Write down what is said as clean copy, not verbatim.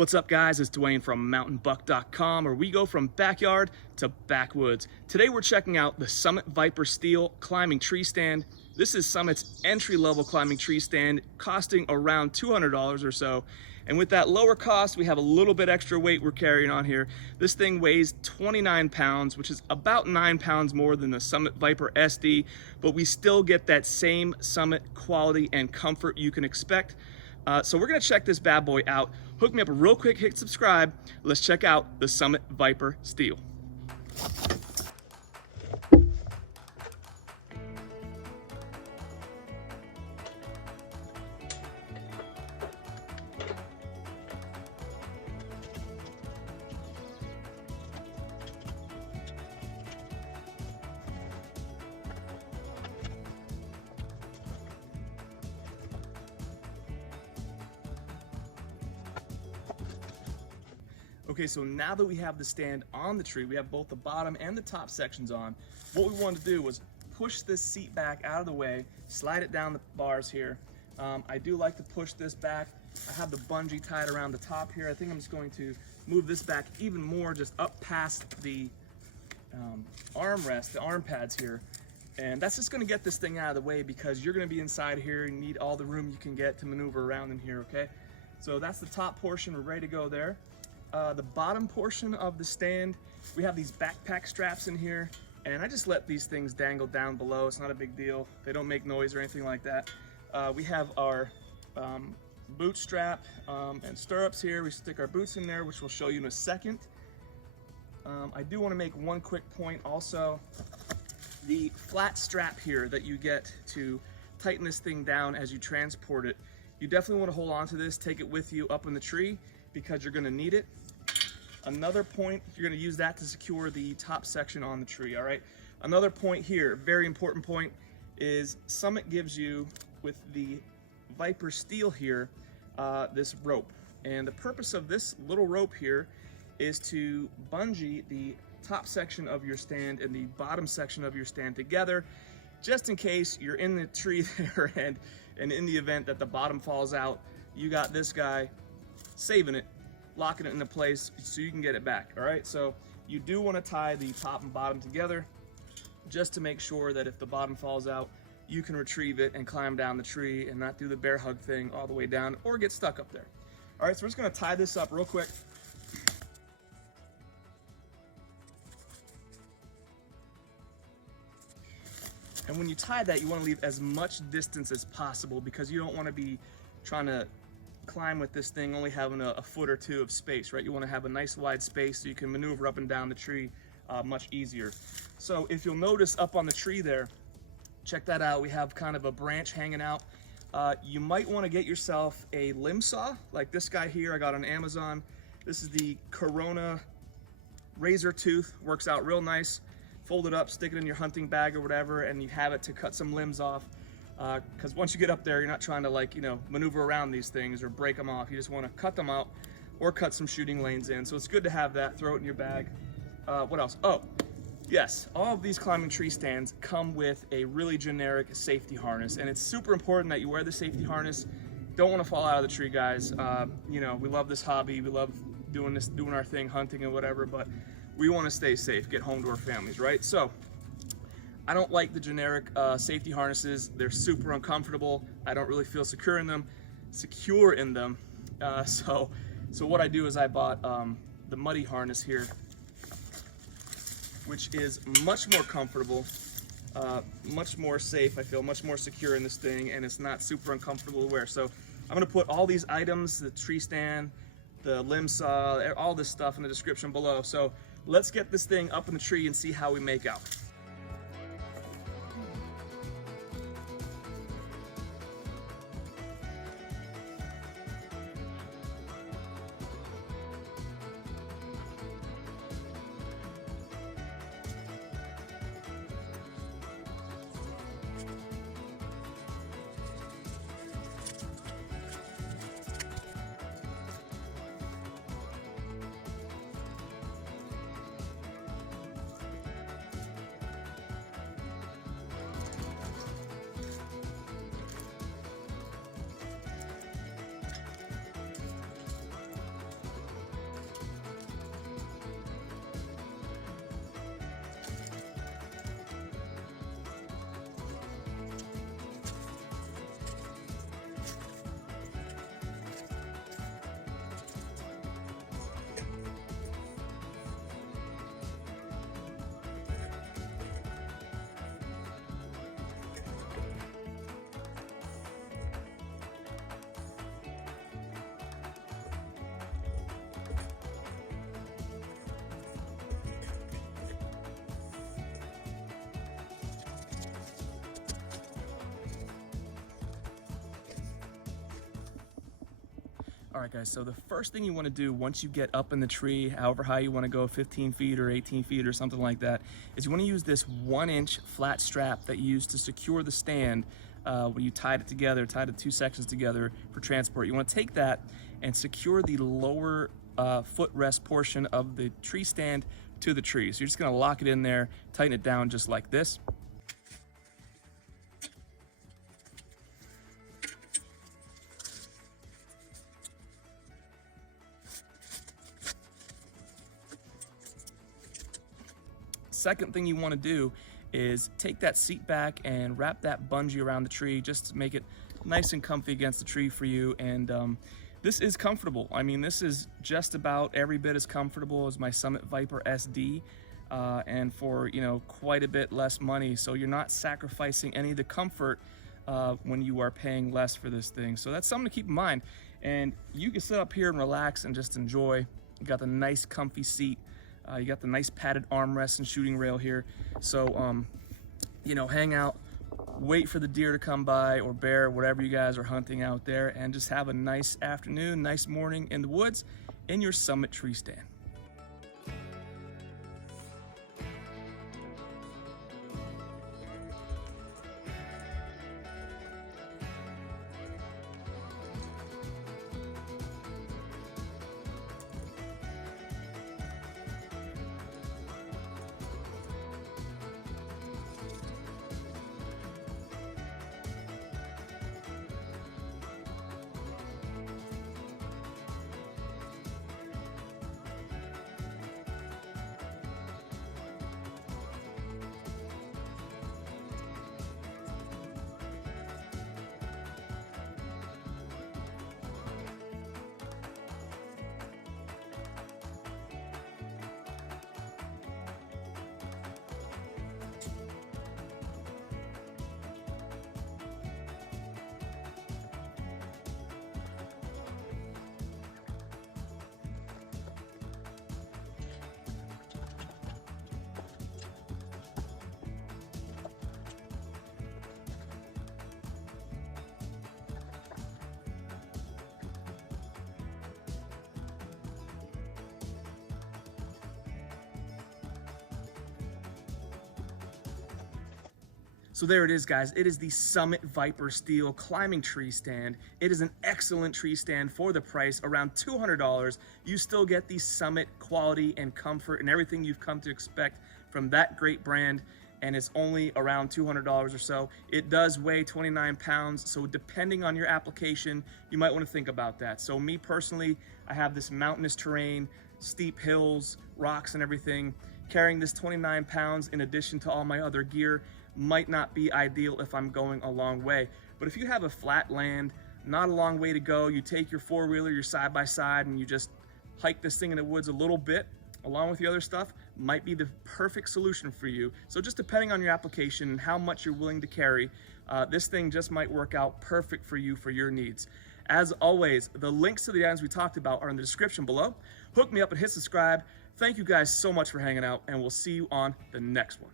What's up, guys? It's Dwayne from mountainbuck.com, where we go from backyard to backwoods. Today we're checking out the Summit Viper Steel climbing tree stand. This is Summit's entry-level climbing tree stand, costing around $200 or so. And with that lower cost, we have a little bit extra weight we're carrying on here. This thing weighs 29 pounds, which is about 9 pounds more than the Summit Viper SD, but we still get that same Summit quality and comfort you can expect. So we're gonna check this bad boy out. Hook me up real quick, hit subscribe. Let's check out the Summit Viper Steel. Okay, so now that we have the stand on the tree, we have both the bottom and the top sections on. What we wanted to do was push this seat back out of the way, slide it down the bars here. I do like to push this back. I have the bungee tied around the top here. I think I'm just going to move this back even more, just up past the armrest, the arm pads here. And that's just gonna get this thing out of the way because you're gonna be inside here and need all the room you can get to maneuver around in here, okay? So that's the top portion, we're ready to go there. The bottom portion of the stand, we have these backpack straps in here, and I just let these things dangle down below. It's not a big deal. They don't make noise or anything like that. We have our boot strap and stirrups here. We stick our boots in there, which we'll show you in a second. I do want to make one quick point also. The flat strap here that you get to tighten this thing down as you transport it, you definitely want to hold on to this, take it with you up in the tree because you're going to need it. Another point, you're going to use that to secure the top section on the tree, all right? Another point here, very important point, is Summit gives you, with the Viper Steel here, this rope. And the purpose of this little rope here is to bungee the top section of your stand and the bottom section of your stand together, just in case you're in the tree there and in the event that the bottom falls out, you got this guy saving it, locking it into place so you can get it back, all right? So you do want to tie the top and bottom together just to make sure that if the bottom falls out, you can retrieve it and climb down the tree and not do the bear hug thing all the way down or get stuck up there. All right, so we're just going to tie this up real quick. And when you tie that, you want to leave as much distance as possible because you don't want to be trying to climb with this thing only having a foot or two of space, right? You want to have a nice wide space so you can maneuver up and down the tree much easier. So if you'll notice up on the tree there, check that out, we have kind of a branch hanging out. You might want to get yourself a limb saw like this guy here I got on Amazon. This is the Corona razor tooth, works out real nice. Fold it up, stick it in your hunting bag or whatever, and you have it to cut some limbs off. Because once you get up there, you're not trying to, like, you know, maneuver around these things or break them off. You just want to cut them out or cut some shooting lanes in. So it's good to have that. Throw it in your bag. What else? Oh, yes. All of these climbing tree stands come with a really generic safety harness, and it's super important that you wear the safety harness. Don't want to fall out of the tree, guys. You know, we love this hobby. We love doing our thing, hunting and whatever, but we want to stay safe, get home to our families, right? So I don't like the generic safety harnesses. They're super uncomfortable. I don't really feel secure in them. So what I do is I bought the Muddy harness here, which is much more comfortable, much more safe. I feel much more secure in this thing, and it's not super uncomfortable to wear. So I'm gonna put all these items, the tree stand, the limb saw, all this stuff in the description below. So let's get this thing up in the tree and see how we make out. All right, guys, so the first thing you want to do once you get up in the tree, however high you want to go, 15 feet or 18 feet or something like that, is you want to use this 1-inch flat strap that you use to secure the stand when you tied it together, tied the two sections together for transport. You want to take that and secure the lower footrest portion of the tree stand to the tree. So you're just going to lock it in there, tighten it down just like this. Second thing you want to do is take that seat back and wrap that bungee around the tree just to make it nice and comfy against the tree for you. And this is comfortable. I mean, this is just about every bit as comfortable as my Summit Viper SD, and for, you know, quite a bit less money. So you're not sacrificing any of the comfort when you are paying less for this thing. So that's something to keep in mind. And you can sit up here and relax and just enjoy. You got the nice comfy seat. You got the nice padded armrest and shooting rail here. So, you know, hang out, wait for the deer to come by, or bear, whatever you guys are hunting out there, and just have a nice afternoon, nice morning in the woods in your Summit tree stand. So there it is, guys. It is the Summit Viper Steel climbing tree stand. It is an excellent tree stand for the price, around $200. You still get the Summit quality and comfort and everything you've come to expect from that great brand, and it's only around $200 or so. It does weigh 29 pounds, so depending on your application, you might want to think about that. So me personally, I have this mountainous terrain, steep hills, rocks and everything. Carrying this 29 pounds in addition to all my other gear might not be ideal if I'm going a long way. But if you have a flat land, not a long way to go, you take your four-wheeler, your side-by-side, and you just hike this thing in the woods a little bit, along with the other stuff, might be the perfect solution for you. So just depending on your application and how much you're willing to carry, this thing just might work out perfect for you for your needs. As always, the links to the items we talked about are in the description below. Hook me up and hit subscribe. Thank you guys so much for hanging out, and we'll see you on the next one.